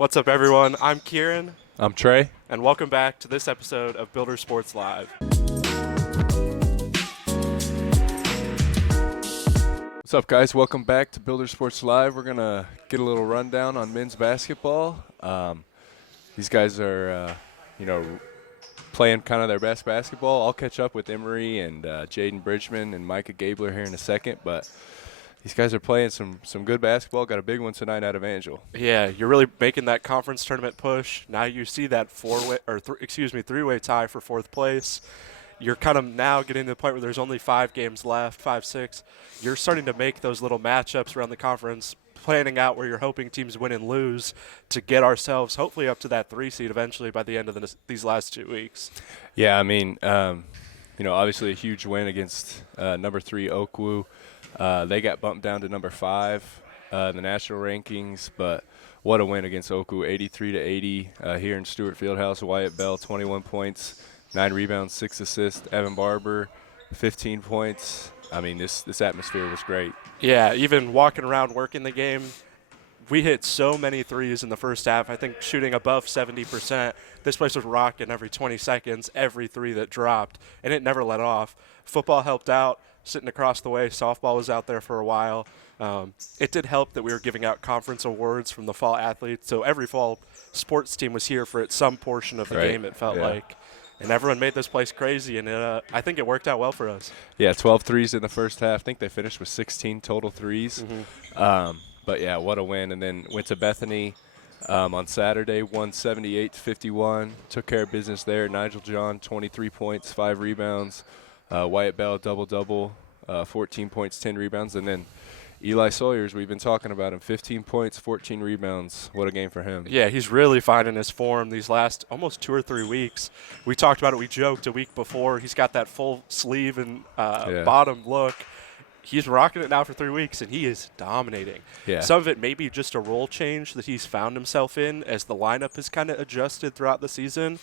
What's up, everyone? I'm Kieran, I'm Trey. and welcome back to this episode of Builder Sports Live. What's up, guys? Welcome back to Builder Sports Live. We're going to get a little rundown on men's basketball. These guys are, playing kind of their best basketball. I'll catch up with Emery and Jaden Bridgman and Micah Gabler here in a second, but these guys are playing some good basketball. Got a big one tonight at Evangel. Yeah, you're really making that conference tournament push. Now you see that three-way tie for fourth place. You're kind of now getting to the point where there's only 5 games left, 5-6. You're starting to make those little matchups around the conference, planning out where you're hoping teams win and lose to get ourselves hopefully up to that 3 seed eventually by the end of these last 2 weeks. Yeah, I mean, obviously a huge win against number 3 Oakwu. They got bumped down to number 5 in the national rankings, but what a win against Oakwu, 83-80 here in Stewart Fieldhouse. Wyatt Bell, 21 points, 9 rebounds, 6 assists. Evan Barber, 15 points. I mean, this atmosphere was great. Yeah, even walking around working the game, we hit so many threes in the first half. I think shooting above 70%. This place was rocking every 20 seconds, every three that dropped, and it never let off. Football helped out. Sitting across the way, softball was out there for a while. It did help that we were giving out conference awards from the fall athletes, so every fall sports team was here for some portion of the game, it felt like. And everyone made this place crazy, and I think it worked out well for us. Yeah, 12 threes in the first half. I think they finished with 16 total threes. But, yeah, what a win. And then went to Bethany on Saturday, won 78-51. Took care of business there. Nigel John, 23 points, 5 rebounds. Wyatt Bell, double-double, 14 points, 10 rebounds. And then Eli Sawyers, we've been talking about him, 15 points, 14 rebounds. What a game for him. Yeah, he's really finding his form these last almost 2 or 3 weeks. We talked about it. We joked a week before. He's got that full sleeve and bottom look. He's rocking it now for 3 weeks, and he is dominating. Yeah. Some of it may be just a role change that he's found himself in as the lineup has kind of adjusted throughout the season.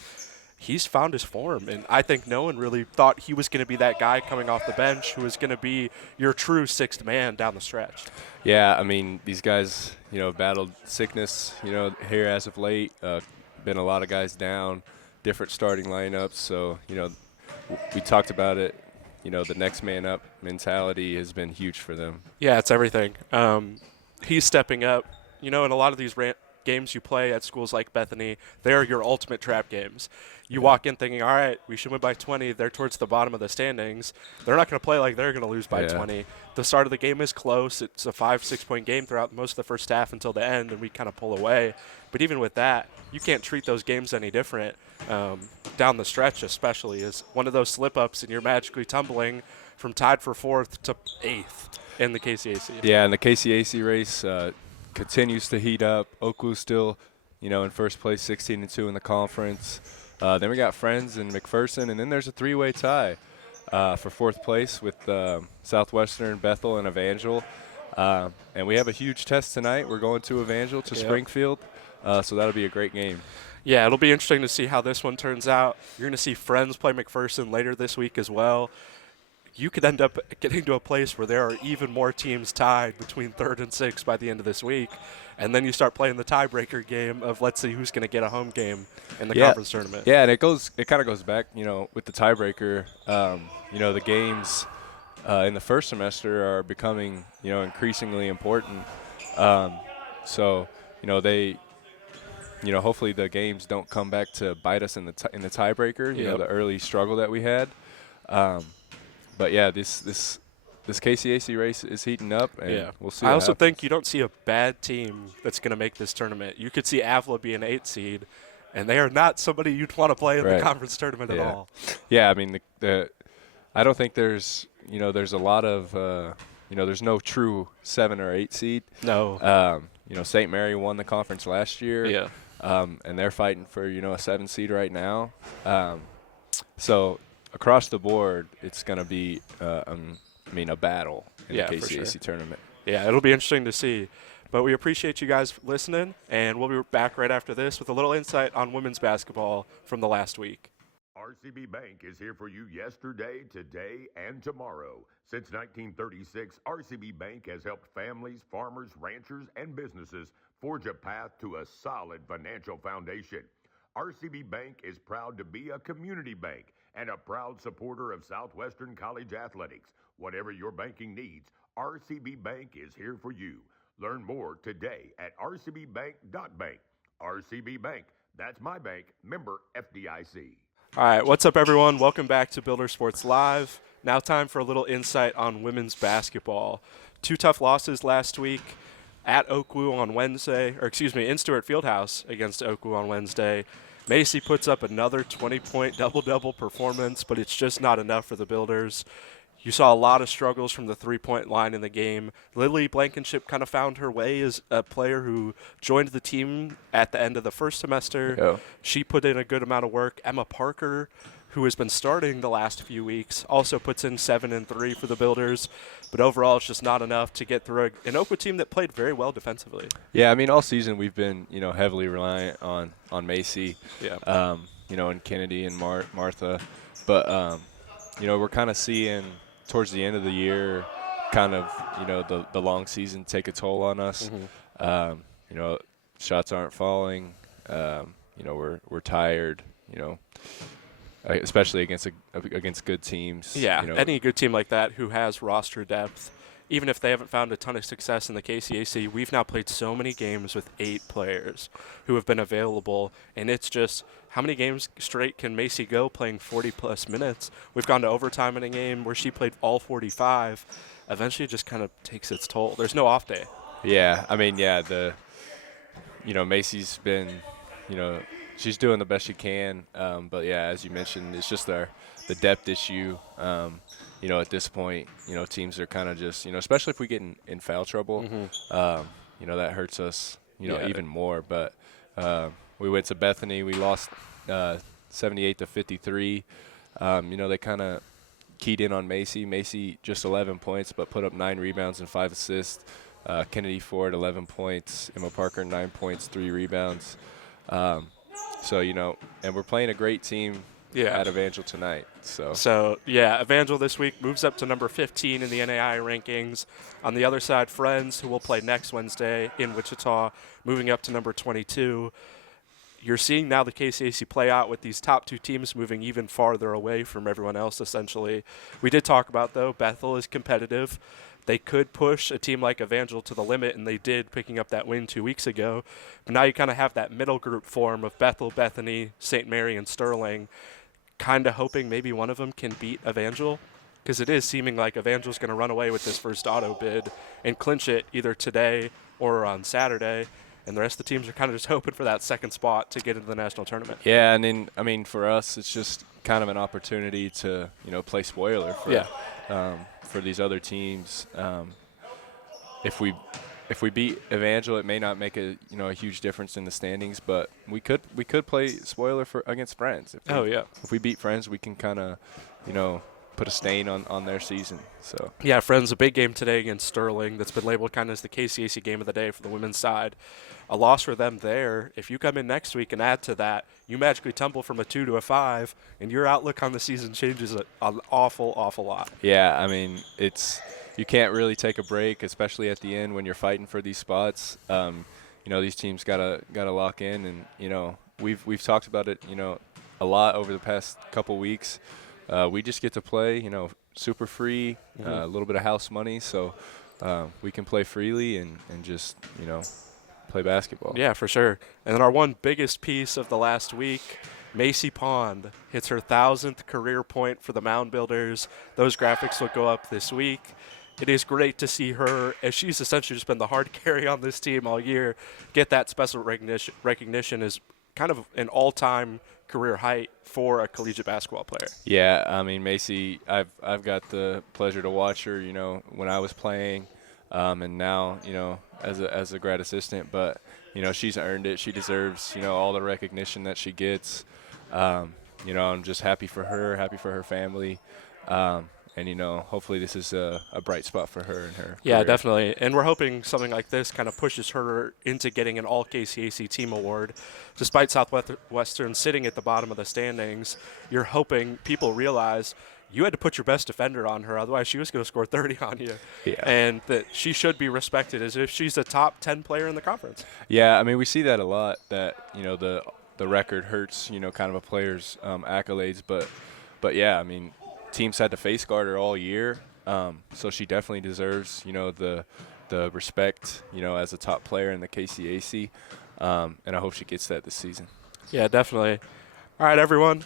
He's found his form, and I think no one really thought he was going to be that guy coming off the bench who was going to be your true sixth man down the stretch. Yeah, I mean, these guys, battled sickness, here as of late. Been a lot of guys down, different starting lineups. So, we talked about it. The next man up mentality has been huge for them. Yeah, it's everything. He's stepping up. In a lot of these games you play at schools like Bethany, they're your ultimate trap games. You walk in thinking, all right, we should win by 20. They're towards the bottom of the standings. They're not going to play like they're going to lose by 20. The start of the game is close. It's a 5-6 point game throughout most of the first half until the end, and we kind of pull away. But even with that, you can't treat those games any different. Down the stretch especially is one of those slip-ups, and you're magically tumbling from tied for 4th to 8th in the KCAC. Yeah, and the KCAC race continues to heat up. Oakwu still, in first place, 16-2 in the conference. Then we got Friends and McPherson, and then there's a 3-way tie for 4th place with Southwestern, Bethel, and Evangel. And we have a huge test tonight. We're going to Evangel to Springfield, so that'll be a great game. Yeah, it'll be interesting to see how this one turns out. You're going to see Friends play McPherson later this week as well. You could end up getting to a place where there are even more teams tied between 3rd and 6th by the end of this week. And then you start playing the tiebreaker game of let's see who's going to get a home game in the conference tournament. Yeah, and it kind of goes back, with the tiebreaker. The games in the first semester are becoming, increasingly important. So, hopefully the games don't come back to bite us in the tiebreaker, the early struggle that we had. But, yeah, this KCAC race is heating up, and we'll see. I also think you don't see a bad team that's going to make this tournament. You could see Avila be an 8 seed, and they are not somebody you'd want to play in the conference tournament at all. Yeah, I mean, I don't think there's a lot of there's no true 7 or 8 seed. No. St. Mary won the conference last year. Yeah. And they're fighting for a 7 seed right now. So across the board, it's going to be a battle in the KCAC tournament. Yeah, it'll be interesting to see. But we appreciate you guys listening, and we'll be back right after this with a little insight on women's basketball from the last week. RCB Bank is here for you yesterday, today, and tomorrow. Since 1936, RCB Bank has helped families, farmers, ranchers, and businesses Forge a path to a solid financial foundation. RCB Bank is proud to be a community bank and a proud supporter of Southwestern College athletics. Whatever your banking needs, RCB Bank is here for you. Learn more today at rcbbank.bank. RCB Bank, that's my bank, member FDIC. All right, what's up, everyone? Welcome back to Builder Sports Live. Now time for a little insight on women's basketball. 2 tough losses last week at Oakwoo on Wednesday, in Stewart Fieldhouse against Oakwoo on Wednesday. Macy puts up another 20-point double-double performance, but it's just not enough for the Builders. You saw a lot of struggles from the three-point line in the game. Lily Blankenship kind of found her way as a player who joined the team at the end of the first semester. Yeah. She put in a good amount of work. Emma Parker, who has been starting the last few weeks, also puts in 7 and 3 for the Builders. But overall, it's just not enough to get through an Oakwood team that played very well defensively. Yeah, I mean, all season we've been, heavily reliant on Macy, Yeah. and Kennedy and Martha. But, we're kind of seeing towards the end of the year kind of, the long season take a toll on us. Mm-hmm. Shots aren't falling. We're tired, especially against good teams. Yeah, any good team like that who has roster depth, even if they haven't found a ton of success in the KCAC, we've now played so many games with 8 players who have been available, and it's just how many games straight can Macy go playing 40-plus minutes? We've gone to overtime in a game where she played all 45. Eventually it just kind of takes its toll. There's no off day. Yeah, I mean, Macy's been, she's doing the best she can. But, yeah, as you mentioned, it's just the depth issue. At this point, teams are kind of just, especially if we get in foul trouble, that hurts us, even more. But we went to Bethany. We lost 78-53. They kind of keyed in on Macy. Macy just 11 points, but put up 9 rebounds and 5 assists. Kennedy Ford, 11 points. Emma Parker, 9 points, 3 rebounds. And we're playing a great team at Evangel tonight. So, Evangel this week moves up to number 15 in the NAI rankings. On the other side, Friends, who will play next Wednesday in Wichita, moving up to number 22. You're seeing now the KCAC play out with these top 2 teams moving even farther away from everyone else, essentially. We did talk about, though, Bethel is competitive. They could push a team like Evangel to the limit, and they did, picking up that win 2 weeks ago. But now you kind of have that middle group form of Bethel, Bethany, St. Mary, and Sterling, kind of hoping maybe one of them can beat Evangel, because it is seeming like Evangel's going to run away with this first auto bid and clinch it either today or on Saturday. And the rest of the teams are kind of just hoping for that second spot to get into the national tournament. Yeah, and then, I mean, for us, it's just kind of an opportunity to, play spoiler for these other teams. If we beat Evangel, it may not make a huge difference in the standings, but we could play spoiler against Friends. If we beat Friends, we can kind of, put a stain on their season. So yeah, Friends, a big game today against Sterling that's been labeled kind of as the KCAC game of the day for the women's side. A loss for them there. If you come in next week and add to that, you magically tumble from a 2 to a 5, and your outlook on the season changes an awful, awful lot. Yeah, I mean, you can't really take a break, especially at the end when you're fighting for these spots. These teams gotta lock in, and we've talked about it, a lot over the past couple weeks. We just get to play, super free, a little bit of house money, so we can play freely and just, play basketball. Yeah, for sure. And then our one biggest piece of the last week, Macy Pond hits her 1,000th career point for the Mound Builders. Those graphics will go up this week. It is great to see her, as she's essentially just been the hard carry on this team all year, get that special recognition as kind of an all-time career height for a collegiate basketball player. Yeah, I mean, Macy, I've got the pleasure to watch her, when I was playing, and now, as a grad assistant. But, she's earned it. She deserves, all the recognition that she gets. I'm just happy for her family. And, hopefully this is a bright spot for her and her Yeah, career. definitely. And we're hoping something like this kind of pushes her into getting an all-KCAC team award. Despite Southwestern sitting at the bottom of the standings, you're hoping people realize you had to put your best defender on her, otherwise she was going to score 30 on you. Yeah. And that she should be respected as if she's a top 10 player in the conference. Yeah, I mean, we see that a lot, that, the record hurts, kind of a player's accolades. But yeah, I mean, teams had to face guard her all year, so she definitely deserves, the respect, as a top player in the KCAC, and I hope she gets that this season. Yeah, definitely. All right, everyone.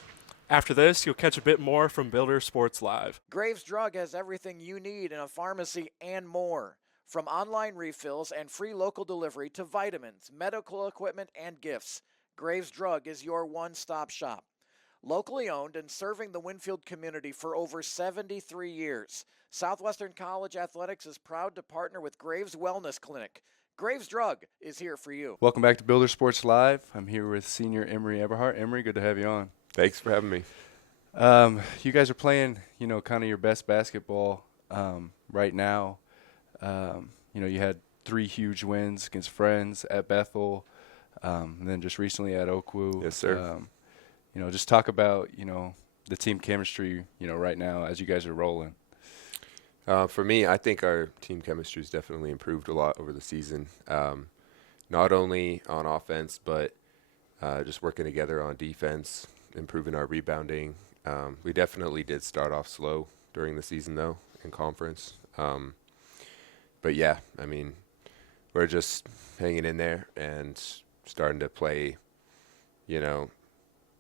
After this, you'll catch a bit more from Builder Sports Live. Graves Drug has everything you need in a pharmacy and more. From online refills and free local delivery to vitamins, medical equipment, and gifts, Graves Drug is your one-stop shop. Locally owned and serving the Winfield community for over 73 years, Southwestern College Athletics is proud to partner with Graves Wellness Clinic. Graves Drug is here for you. Welcome back to Builder Sports Live. I'm here with senior Emery Eberhardt. Emery, good to have you on. Thanks for having me. You guys are playing, kind of your best basketball right now. You had 3 huge wins against Friends, at Bethel, and then just recently at Oakwood. Yes, sir. Just talk about, the team chemistry, right now as you guys are rolling. For me, I think our team chemistry has definitely improved a lot over the season, not only on offense, but just working together on defense, improving our rebounding. We definitely did start off slow during the season, though, in conference. But, yeah, I mean, we're just hanging in there and starting to play,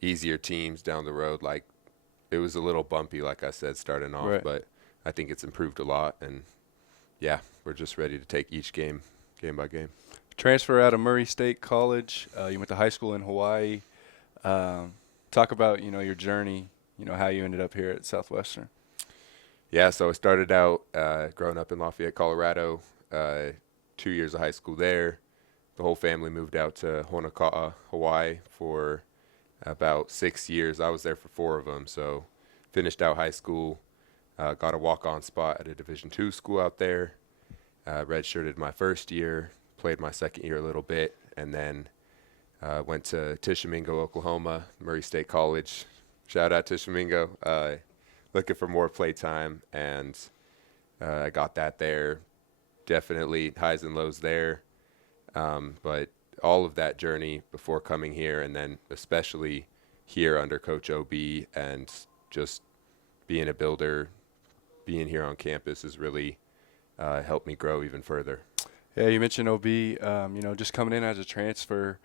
easier teams down the road. Like, it was a little bumpy, like I said, starting off, Right. But I think it's improved a lot. And, yeah, we're just ready to take each game by game. Transfer out of Murray State College. You went to high school in Hawaii. Talk about, your journey, how you ended up here at Southwestern. Yeah, so I started out growing up in Lafayette, Colorado, 2 years of high school there. The whole family moved out to Honoka'a, Hawaii for about 6 years. I was there for 4 of them, so finished out high school, got a walk-on spot at a Division II school out there, redshirted my first year, played my second year a little bit, and then went to Tishomingo, Oklahoma, Murray State College. Shout out Tishomingo. Looking for more play time, and I got that there. Definitely highs and lows there. But all of that journey before coming here, and then especially here under Coach OB, and just being a builder, being here on campus has really helped me grow even further. Yeah, you mentioned OB, just coming in as a transfer.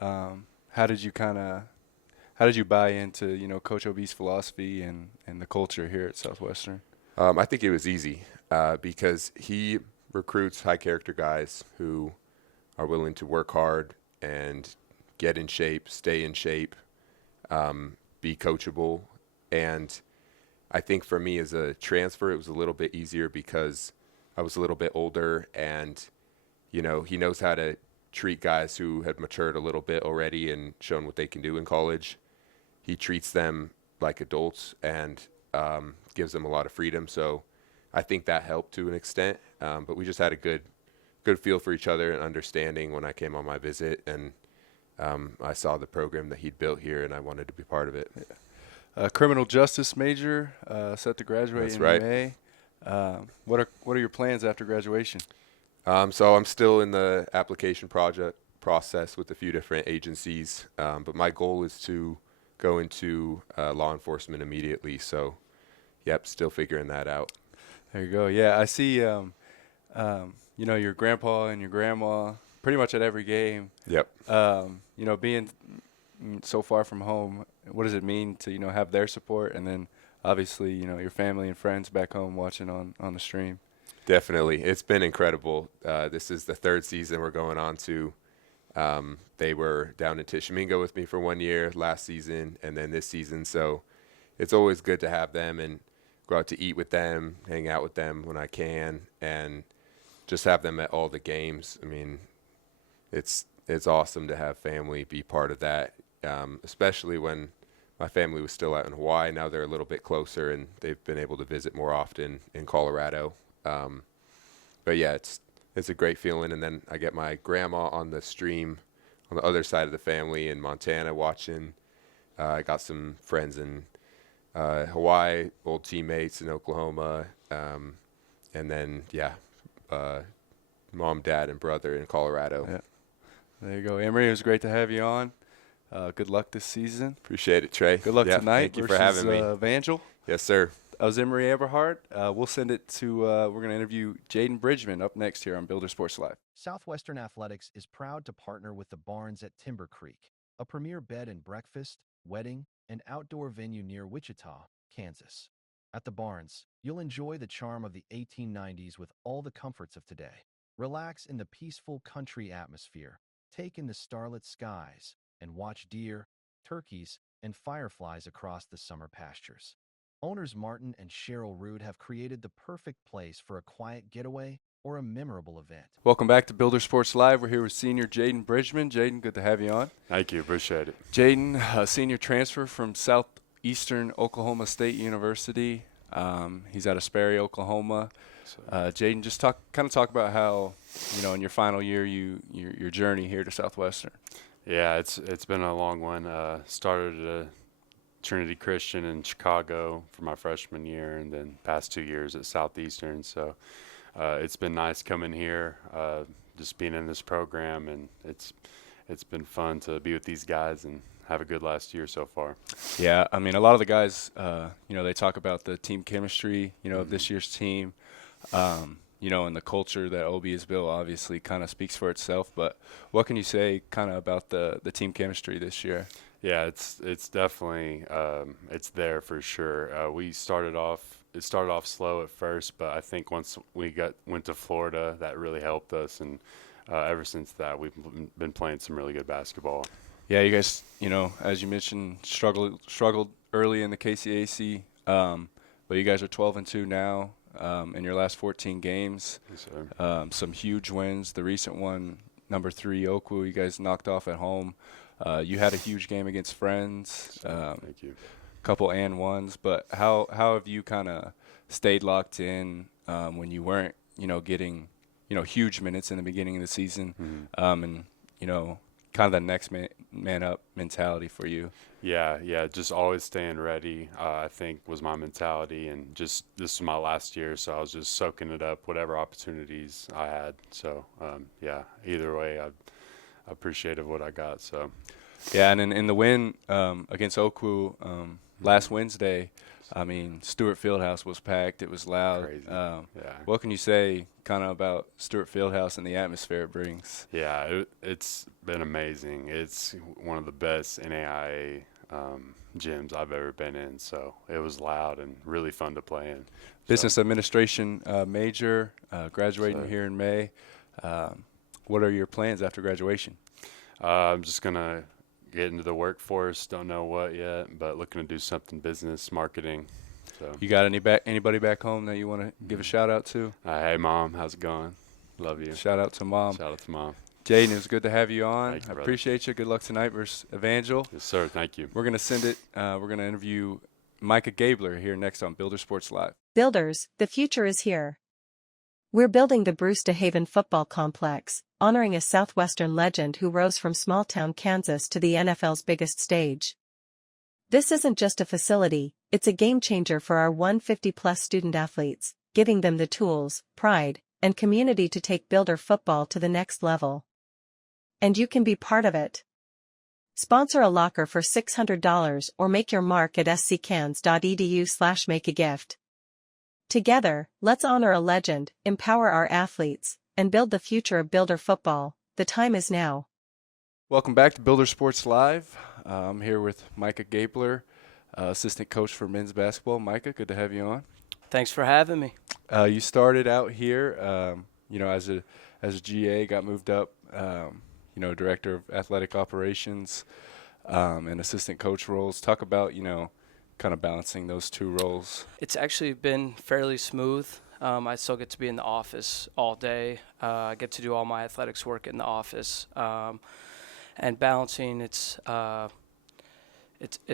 How did you buy into, Coach OB's philosophy and the culture here at Southwestern? I think it was easy because he recruits high-character guys who are willing to work hard and get in shape, stay in shape, be coachable. And I think for me as a transfer, it was a little bit easier because I was a little bit older and, he knows how to treat guys who had matured a little bit already and shown what they can do in college. He treats them like adults and gives them a lot of freedom. So I think that helped to an extent. But we just had a good feel for each other and understanding when I came on my visit. And I saw the program that he'd built here, and I wanted to be part of it. Criminal justice major, set to graduate That's in right. May. What are your plans after graduation? So I'm still in the application process with a few different agencies. But my goal is to go into law enforcement immediately. So, yep, still figuring that out. There you go. Yeah, I see, your grandpa and your grandma pretty much at every game. Yep. Being so far from home, what does it mean to, have their support? And then obviously, your family and friends back home watching on the stream. Definitely. It's been incredible. This is the 3rd season we're going on to. They were down in Tishomingo with me for 1 year last season and then this season. So it's always good to have them and go out to eat with them, hang out with them when I can, and just have them at all the games. I mean, it's awesome to have family be part of that, especially when my family was still out in Hawaii. Now they're a little bit closer, and they've been able to visit more often in Colorado. But, yeah, it's a great feeling. And then I get my grandma on the stream on the other side of the family in Montana watching. I got some friends in Hawaii, old teammates in Oklahoma, and then mom, dad, and brother in Colorado. Yeah. There you go, Emory. It was great to have you on. Good luck this season. Appreciate it, Trey. Good luck tonight. Thank you for having me. Evangel. Yes, sir. I was Emory Eberhardt. We'll send it to. We're going to interview Jaden Bridgman up next here on Builder Sports Live. Southwestern Athletics is proud to partner with the Barns at Timber Creek, a premier bed and breakfast, wedding, and outdoor venue near Wichita, Kansas. At the Barns, you'll enjoy the charm of the 1890s with all the comforts of today. Relax in the peaceful country atmosphere, take in the starlit skies, and watch deer, turkeys, and fireflies across the summer pastures. Owners Martin and Cheryl Rood have created the perfect place for a quiet getaway or a memorable event. Welcome back to Builder Sports Live. We're here with senior Jaden Bridgman. Jaden, good to have you on. Thank you. Appreciate it. Jaden, a senior transfer from Southeastern Oklahoma State University. He's out of Sperry, Oklahoma. Jaden, just talk about how, in your final year, your journey here to Southwestern. Yeah, it's been a long one. Started at Trinity Christian in Chicago for my freshman year, and then past 2 years at Southeastern. So it's been nice coming here, just being in this program, and it's been fun to be with these guys and have a good last year so far. Yeah, I mean, a lot of the guys, they talk about the team chemistry, of this year's team, and the culture that OB has built obviously kind of speaks for itself. But what can you say kind of about the team chemistry this year? Yeah, it's definitely it's there for sure. It started off slow at first, but I think once we went to Florida, that really helped us, and ever since that, we've been playing some really good basketball. Yeah, you guys, as you mentioned, struggled early in the KCAC, but you guys are 12-2 now in your last 14 games. Yes, sir. Some huge wins. The recent one, number 3 Oakwood, you guys knocked off at home. You had a huge game against Friends. Thank you. Couple and ones, but how have you kind of stayed locked in when you weren't, getting, huge minutes in the beginning of the season, and kind of that next man up mentality for you? Yeah, just always staying ready, I think was my mentality, and just this was my last year, so I was just soaking it up, whatever opportunities I had. So, either way, I appreciated what I got. So, yeah, and in the win against Oakwood last Wednesday, I mean, Stewart Fieldhouse was packed. It was loud. Crazy. What can you say kind of about Stewart Fieldhouse and the atmosphere it brings? Yeah, it's been amazing. It's one of the best NAIA gyms I've ever been in, so it was loud and really fun to play in. Business administration major, graduating here in May. What are your plans after graduation? I'm just going to get into the workforce. Don't know what yet, but looking to do something business, marketing. So. You got anybody back home that you want to give a shout out to? Hey, Mom. How's it going? Love you. Shout out to Mom. Shout out to Mom. Jaden, it was good to have you on. Thank you, I brother. appreciate you. Good luck tonight versus Evangel. Yes, sir. Thank you. We're going to send it. We're going to interview Micah Gabler here next on Builder Sports Live. Builders, the future is here. We're building the Bruce DeHaven Football Complex, honoring a Southwestern legend who rose from small-town Kansas to the NFL's biggest stage. This isn't just a facility, it's a game-changer for our 150-plus student-athletes, giving them the tools, pride, and community to take Builder football to the next level. And you can be part of it. Sponsor a locker for $600 or make your mark at sccans.edu/make-a-gift. Together, let's honor a legend, empower our athletes, and build the future of Builder football. The time is now. Welcome back to Builder Sports Live. I'm here with Micah Gabler, assistant coach for men's basketball. Micah, good to have you on. Thanks for having me. You started out here, as a GA, got moved up, director of athletic operations, and assistant coach roles. Talk about, kind of balancing those two roles. It's actually been fairly smooth. I still get to be in the office all day. I get to do all my athletics work in the office. And balancing, it's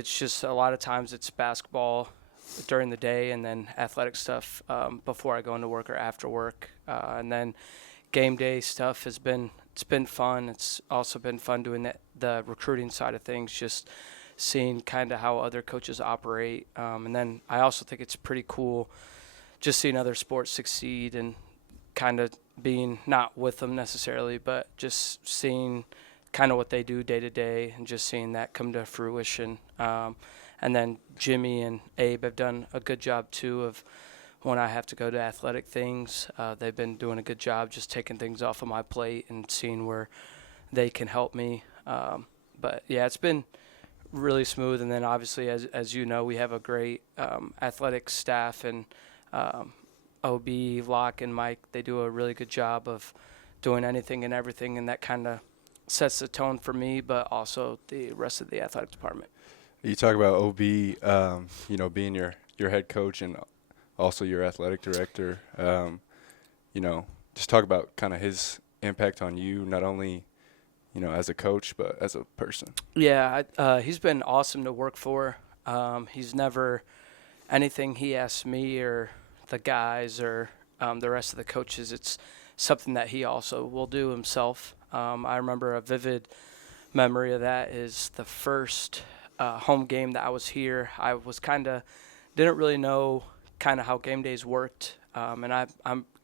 just a lot of times it's basketball during the day and then athletic stuff before I go into work or after work. And then game day stuff it's been fun. It's also been fun doing the recruiting side of things, just seeing kind of how other coaches operate. And then I also think it's pretty cool just seeing other sports succeed and kind of being not with them necessarily, but just seeing kind of what they do day to day and just seeing that come to fruition. And then Jimmy and Abe have done a good job too of when I have to go to athletic things. They've been doing a good job just taking things off of my plate and seeing where they can help me. But yeah, it's been really smooth. And then obviously, as you know, we have a great athletic staff, and OB, Locke, and Mike, they do a really good job of doing anything and everything, and that kind of sets the tone for me, but also the rest of the athletic department. You talk about OB, being your head coach and also your athletic director. Just talk about kind of his impact on you, not only, as a coach, but as a person. Yeah, he's been awesome to work for. He's never anything he asks me or the guys or the rest of the coaches, it's something that he also will do himself. I remember a vivid memory of that is the first home game that I was here. I was didn't really know kind of how game days worked, and I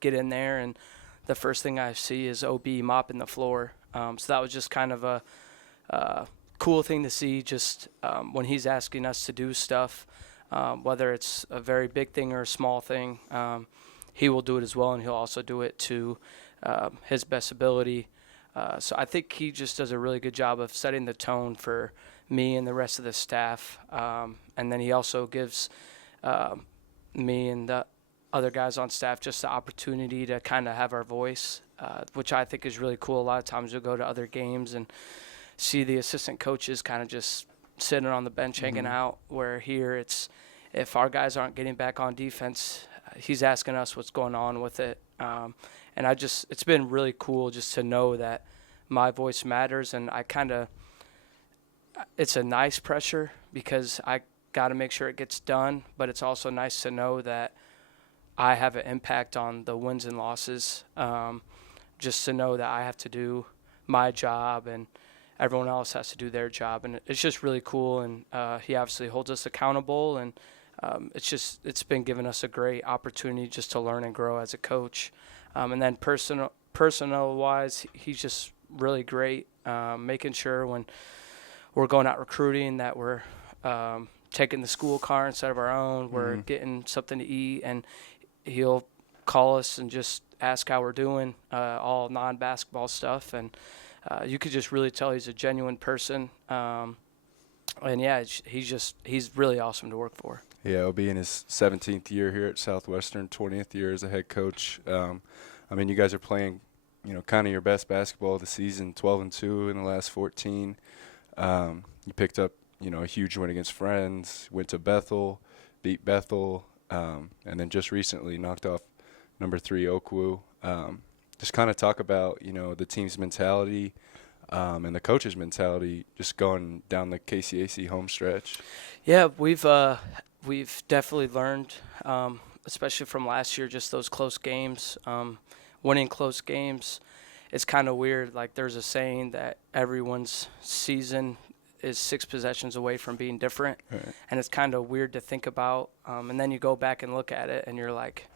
get in there, and the first thing I see is OB mopping the floor. So that was just kind of a cool thing to see, just when he's asking us to do stuff, whether it's a very big thing or a small thing, he will do it as well, and he'll also do it to his best ability. So I think he just does a really good job of setting the tone for me and the rest of the staff. And then he also gives me and the other guys on staff just the opportunity to kind of have our voice, which I think is really cool. A lot of times you'll go to other games and see the assistant coaches kind of just sitting on the bench hanging out, where here it's if our guys aren't getting back on defense, he's asking us what's going on with it. And it's been really cool just to know that my voice matters, and it's a nice pressure because I got to make sure it gets done, but it's also nice to know that I have an impact on the wins and losses, just to know that I have to do my job and everyone else has to do their job. And it's just really cool, and he obviously holds us accountable, and it's been giving us a great opportunity just to learn and grow as a coach. And then personal-wise, he's just really great, making sure when we're going out recruiting that we're taking the school car instead of our own, we're getting something to eat, and he'll call us and just ask how we're doing, all non-basketball stuff. And you could just really tell he's a genuine person. And, yeah, he's really awesome to work for. Yeah, he'll be in his 17th year here at Southwestern, 20th year as a head coach. You guys are playing, kind of your best basketball of the season, 12-2 in the last 14. You picked up, a huge win against Friends, went to Bethel, beat Bethel, and then just recently knocked off number 3 Oakwood. Just kind of talk about, the team's mentality and the coach's mentality just going down the KCAC home stretch. Yeah, we've definitely learned, especially from last year, just those close games, winning close games. It's kind of weird. Like, there's a saying that everyone's season is 6 possessions away from being different. Right. And it's kind of weird to think about. And then you go back and look at it and you're like,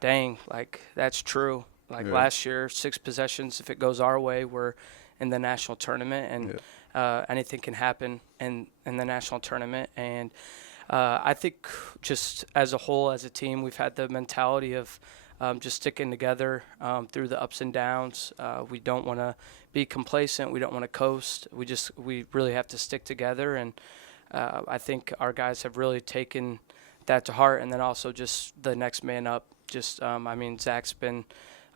dang, like that's true. Like last year, 6 possessions, if it goes our way, we're in the national tournament, and anything can happen in the national tournament. And I think just as a whole, as a team, we've had the mentality of just sticking together through the ups and downs. We don't want to be complacent. We don't want to coast. We really have to stick together. And I think our guys have really taken that to heart. And then also just the next man up. Zach's been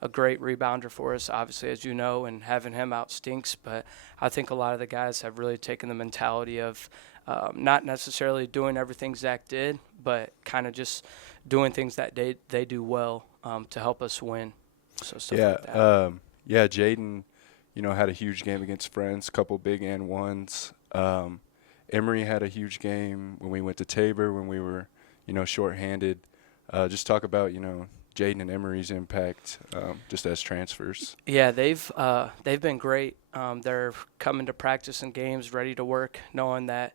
a great rebounder for us, obviously, as you know, and having him out stinks. But I think a lot of the guys have really taken the mentality of not necessarily doing everything Zach did, but kind of just doing things that they do well to help us win. So stuff like that. Jaden, had a huge game against Friends, couple big and ones. Emory had a huge game when we went to Tabor when we were, shorthanded. Just talk about, Jaden and Emory's impact just as transfers. Yeah, they've been great. They're coming to practice and games ready to work, knowing that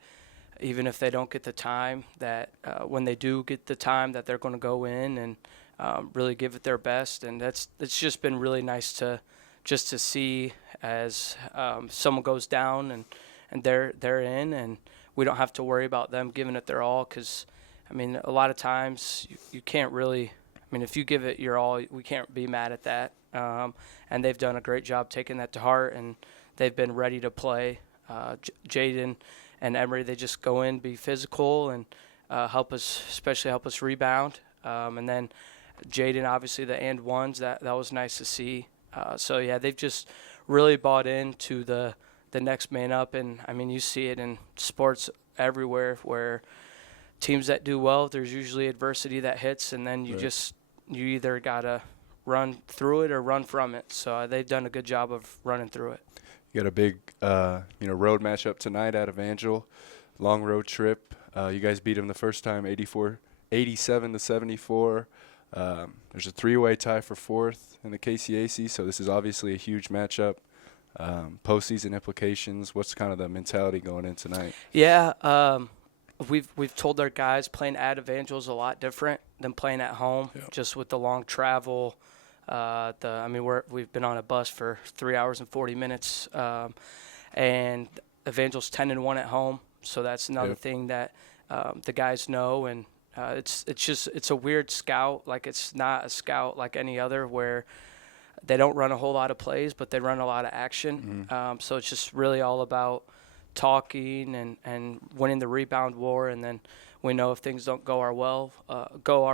even if they don't get the time, that when they do get the time, that they're going to go in and really give it their best. And it's just been really nice to see as someone goes down and they're in, and we don't have to worry about them giving it their all, because I mean, a lot of times you can't really, I mean, if you give it your all, we can't be mad at that. And they've done a great job taking that to heart, and they've been ready to play. Jaden and Emery, they just go in, be physical, and especially help us rebound. And then Jaden, obviously, the and ones, that was nice to see. So, yeah, they've just really bought into the next man up. And, I mean, you see it in sports everywhere where teams that do well, there's usually adversity that hits, and then you either got to run through it or run from it. So they've done a good job of running through it. You got a big, road matchup tonight at Evangel, long road trip. You guys beat them the first time, 87-74. There's a 3-way tie for 4th in the KCAC, so this is obviously a huge matchup. Postseason implications. What's kind of the mentality going in tonight? Yeah, we've told our guys playing at Evangel is a lot different than playing at home, just with the long travel. We've been on a bus for 3 hours and 40 minutes, and Evangel's 10-1 at home, so that's another thing that the guys know. And it's a weird scout. Like, it's not a scout like any other where they don't run a whole lot of plays, but they run a lot of action. So it's just really all about talking and winning the rebound war, and then we know if things don't go our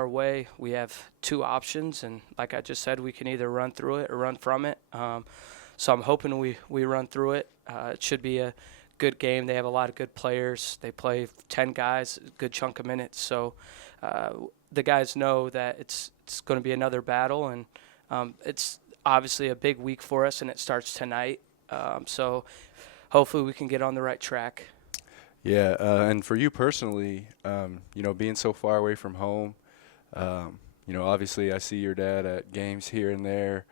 way, we have 2 options, and like I just said, we can either run through it or run from it. So I'm hoping we run through it. It should be a good game. They have a lot of good players. They play 10 guys, a good chunk of minutes. So the guys know that it's going to be another battle, and it's obviously a big week for us, and it starts tonight. So hopefully we can get on the right track. Yeah, and for you personally, being so far away from home, obviously I see your dad at games here and there.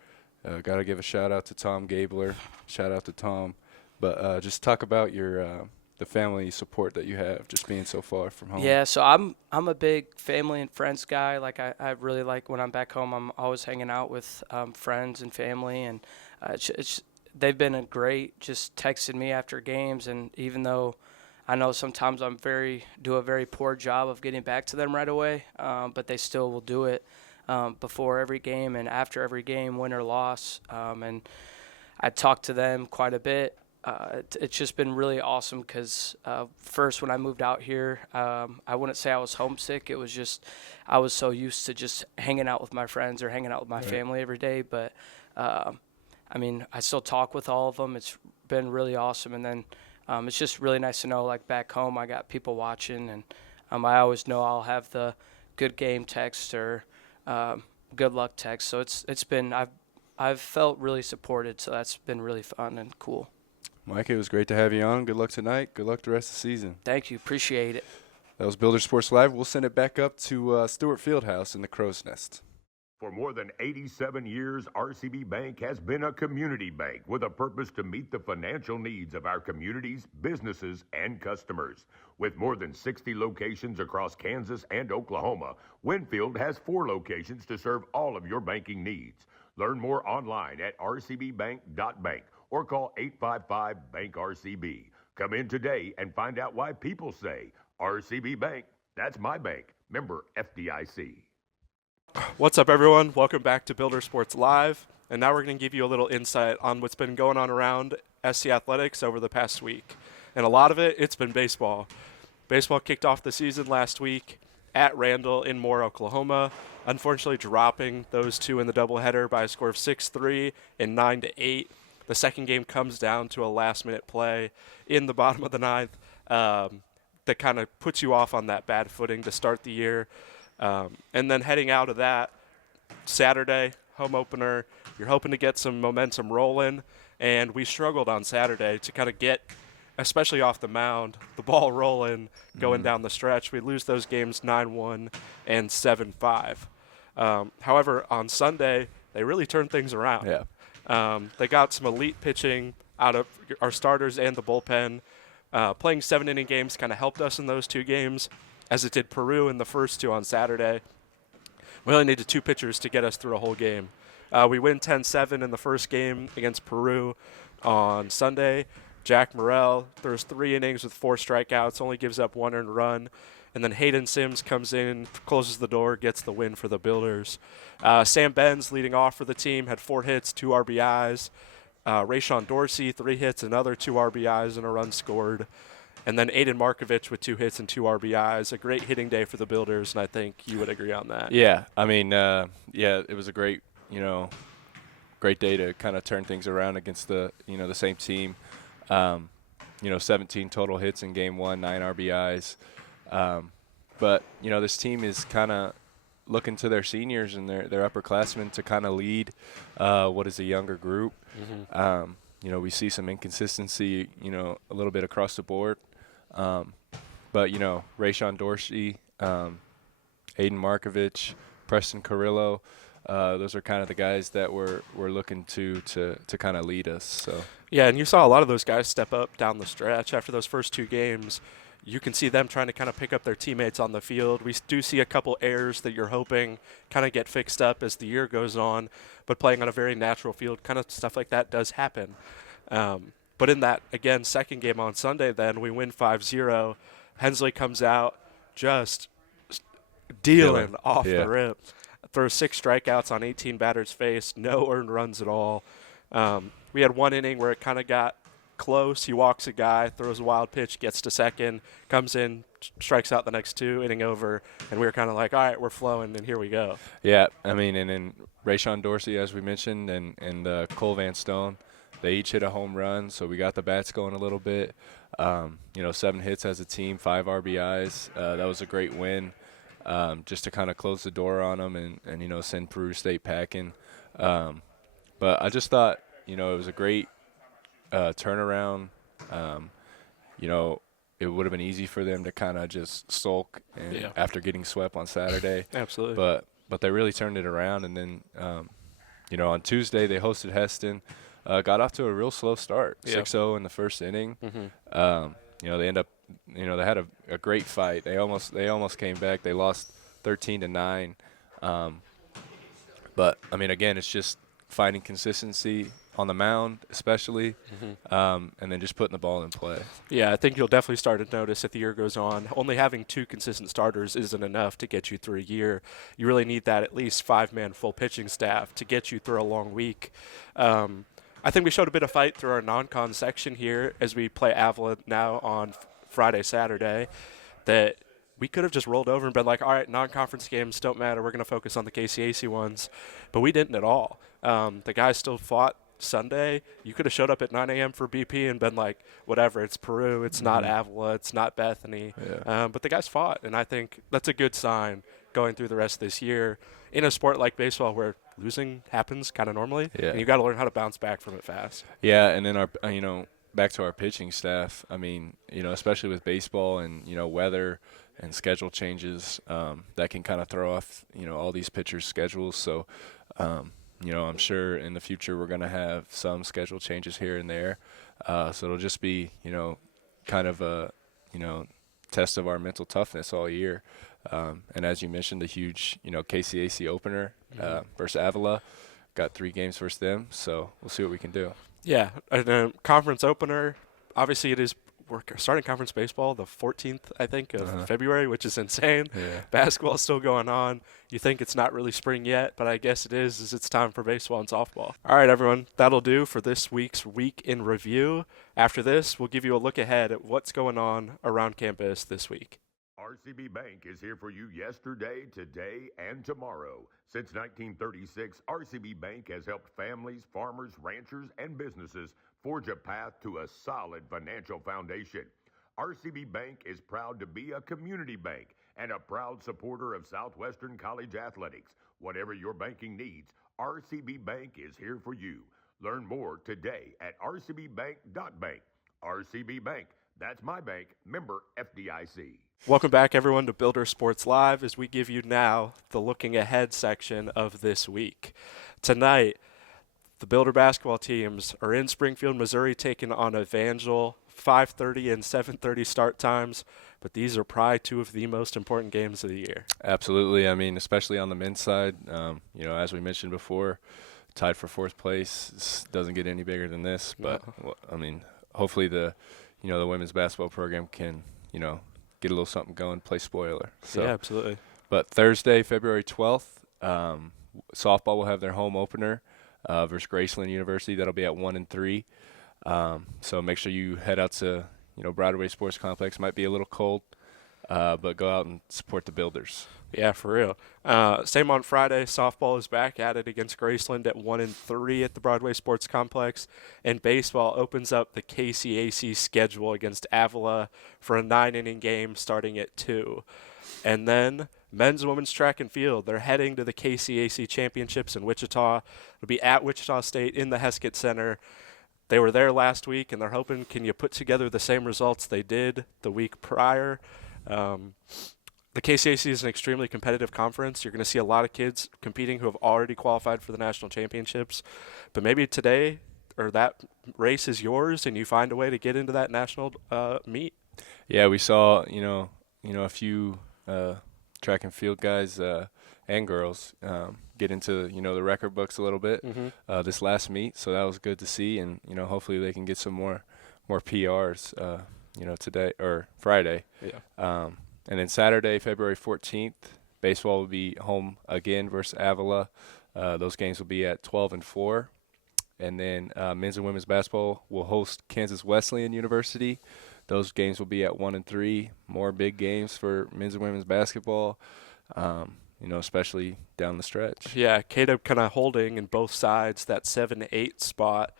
Got to give a shout-out to Tom Gabler. Shout out to Tom. But just talk about your the family support that you have, just being so far from home. Yeah, so I'm a big family and friends guy. Like, I really like when I'm back home, I'm always hanging out with friends and family, and they've been a great, just texting me after games. And even though I know sometimes do a very poor job of getting back to them right away, but they still will do it before every game and after every game, win or loss. And I talk to them quite a bit. It's just been really awesome because first when I moved out here, I wouldn't say I was homesick. It was just I was so used to just hanging out with my friends or hanging out with my family every day. But, I still talk with all of them. It's been really awesome. And then it's just really nice to know, like, back home I got people watching, and I always know I'll have the good game text or good luck text. So it's been I've felt really supported, so that's been really fun and cool. Mike, it was great to have you on. Good luck tonight. Good luck the rest of the season. Thank you. Appreciate it. That was Builder Sports Live. We'll send it back up to Stewart Fieldhouse in the Crow's Nest. For more than 87 years, RCB Bank has been a community bank with a purpose to meet the financial needs of our communities, businesses, and customers. With more than 60 locations across Kansas and Oklahoma, Winfield has 4 locations to serve all of your banking needs. Learn more online at rcbbank.bank or call 855-BANK-RCB. Come in today and find out why people say, RCB Bank, that's my bank. Member FDIC. What's up, everyone? Welcome back to Builder Sports Live. And now we're going to give you a little insight on what's been going on around SC Athletics over the past week. And a lot of it's been baseball. Baseball kicked off the season last week at Randall in Moore, Oklahoma, unfortunately dropping those 2 in the doubleheader by a score of 6-3 and 9-8. The second game comes down to a last-minute play in the bottom of the 9th that kind of puts you off on that bad footing to start the year. And then heading out of that, Saturday, home opener, you're hoping to get some momentum rolling, and we struggled on Saturday to kind of get, especially off the mound, the ball rolling, going down the stretch. We lose those games 9-1 and 7-5. However, on Sunday, they really turned things around. Yeah. They got some elite pitching out of our starters and the bullpen. Playing 7-inning games kind of helped us in those 2 games, as it did Peru in the first 2 on Saturday. We only needed 2 pitchers to get us through a whole game. We win 10-7 in the first game against Peru on Sunday. Jack Morrell throws 3 innings with 4 strikeouts, only gives up 1 earned run. And then Hayden Sims comes in, closes the door, gets the win for the Builders. Sam Benz leading off for the team, had 4 hits, 2 RBIs. Rayshon Dorsey, 3 hits, another 2 RBIs and a run scored. And then Aiden Markovich with 2 hits and 2 RBIs. A great hitting day for the Builders, and I think you would agree on that. Yeah, I mean, it was a great, great day to kind of turn things around against the same team. 17 total hits in game 1, 9 RBIs. But this team is kind of looking to their seniors and their upperclassmen to kind of lead what is a younger group. We see some inconsistency, a little bit across the board. But Rayshon Dorsey, Aiden Markovich, Preston Carrillo, those are kind of the guys that we're looking to kind of lead us. So yeah, and you saw a lot of those guys step up down the stretch after those first 2 games. You can see them trying to kind of pick up their teammates on the field. We do see a couple errors that you're hoping kind of get fixed up as the year goes on, but playing on a very natural field, kind of stuff like that does happen. But in that, again, second game on Sunday, then we win 5-0. Hensley comes out just dealing off the rip. Throws 6 strikeouts on 18 batters faced, no earned runs at all. We had 1 inning where it kind of got close. He walks a guy, throws a wild pitch, gets to second, comes in, strikes out the next 2, inning over, and we were kind of like, all right, we're flowing, and here we go. Yeah, I mean, and then Rayshon Dorsey, as we mentioned, and Cole Van Stone, they each hit a home run, so we got the bats going a little bit. 7 hits as a team, 5 RBIs. That was a great win, just to kind of close the door on them and send Peru State packing. But I just thought, it was a great turnaround. It would have been easy for them to kind of just sulk after getting swept on Saturday. Absolutely. But they really turned it around, and then on Tuesday they hosted Heston. Got off to a real slow start, 6-0 in the first inning. They end up, they had a great fight. They almost came back. They lost 13-9. But I mean, again, it's just finding consistency on the mound, especially, and then just putting the ball in play. Yeah, I think you'll definitely start to notice as the year goes on. Only having 2 consistent starters isn't enough to get you through a year. You really need that at least 5-man full pitching staff to get you through a long week. I think we showed a bit of fight through our non-con section here as we play Avila now on Friday, Saturday, that we could have just rolled over and been like, all right, non-conference games don't matter. We're going to focus on the KCAC ones. But we didn't at all. The guys still fought Sunday. You could have showed up at 9 a.m. for BP and been like, whatever, it's Peru, it's not Avila, it's not Bethany. But the guys fought, and I think that's a good sign going through the rest of this year in a sport like baseball where losing happens kind of normally, and you got to learn how to bounce back from it fast. Yeah, and then our back to our pitching staff. I mean, especially with baseball and weather and schedule changes, that can kind of throw off all these pitchers' schedules. So, I'm sure in the future we're going to have some schedule changes here and there. So it'll just be kind of a test of our mental toughness all year. And as you mentioned, the huge KCAC opener versus Avila. Got 3 games versus them, so we'll see what we can do. Yeah, and conference opener, obviously we're starting conference baseball the 14th, I think, of February, which is insane. Yeah. Basketball's still going on. You think it's not really spring yet, but I guess it is, as it's time for baseball and softball. All right, everyone, that'll do for this week's Week in Review. After this, we'll give you a look ahead at what's going on around campus this week. RCB Bank is here for you yesterday, today, and tomorrow. Since 1936, RCB Bank has helped families, farmers, ranchers, and businesses forge a path to a solid financial foundation. RCB Bank is proud to be a community bank and a proud supporter of Southwestern College athletics. Whatever your banking needs, RCB Bank is here for you. Learn more today at rcbbank.bank. RCB Bank, that's my bank, member FDIC. Welcome back, everyone, to Builder Sports Live as we give you now the looking ahead section of this week. Tonight, the Builder basketball teams are in Springfield, Missouri, taking on Evangel 5:30 and 7:30 start times, but these are probably two of the most important games of the year. Absolutely. I mean, especially on the men's side, as we mentioned before, tied for fourth place. This doesn't get any bigger than this, but I mean, hopefully the women's basketball program can, get a little something going, play spoiler. So, yeah, absolutely. But Thursday, February 12th, softball will have their home opener versus Graceland University. That'll be at 1 and 3. So make sure you head out to, Broadway Sports Complex. Might be a little cold, but go out and support the Builders. Yeah, for real. Same on Friday. Softball is back at it against Graceland at 1 and 3 at the Broadway Sports Complex. And baseball opens up the KCAC schedule against Avila for a 9-inning game starting at 2. And then men's and women's track and field. They're heading to the KCAC championships in Wichita. It'll be at Wichita State in the Heskett Center. They were there last week, and they're hoping, can you put together the same results they did the week prior? The KCAC is an extremely competitive conference. You're going to see a lot of kids competing who have already qualified for the national championships. But maybe today or that race is yours and you find a way to get into that national meet. Yeah, we saw, a few track and field guys and girls get into, the record books a little bit this last meet. So that was good to see. And, hopefully they can get some more PRs, today or Friday. Yeah. And then Saturday, February 14th, baseball will be home again versus Avila. Those games will be at 12 and 4. And then men's and women's basketball will host Kansas Wesleyan University. Those games will be at 1 and 3. More big games for men's and women's basketball, especially down the stretch. Yeah, Cato kind of holding in both sides that 7-8 spot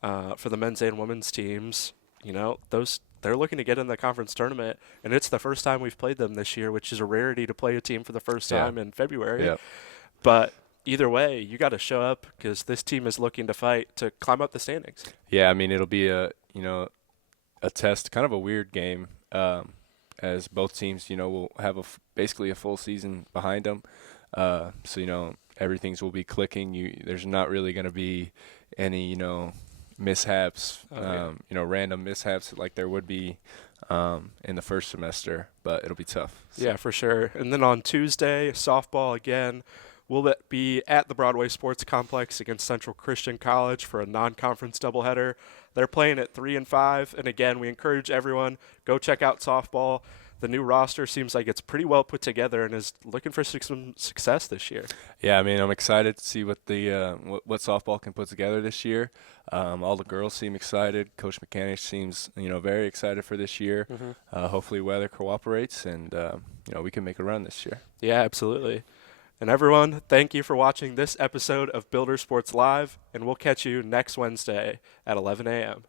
for the men's and women's teams. They're looking to get in the conference tournament, and it's the first time we've played them this year, which is a rarity to play a team for the first time in February. Yeah. But either way, you got to show up because this team is looking to fight to climb up the standings. Yeah, I mean, it'll be a test, kind of a weird game, as both teams, will have basically a full season behind them. So, everything's will be clicking. There's not really going to be any, mishaps, random mishaps like there would be in the first semester, but it'll be tough. So. Yeah, for sure. And then on Tuesday, softball again. Will be at the Broadway Sports Complex against Central Christian College for a non-conference doubleheader. They're playing at 3 and 5, and again, we encourage everyone, go check out softball. The new roster seems like it's pretty well put together and is looking for some success this year. Yeah, I mean, I'm excited to see what the what softball can put together this year. All the girls seem excited. Coach McCannish seems, very excited for this year. Hopefully weather cooperates, and, we can make a run this year. Yeah, absolutely. And everyone, thank you for watching this episode of Builder Sports Live, and we'll catch you next Wednesday at 11 a.m.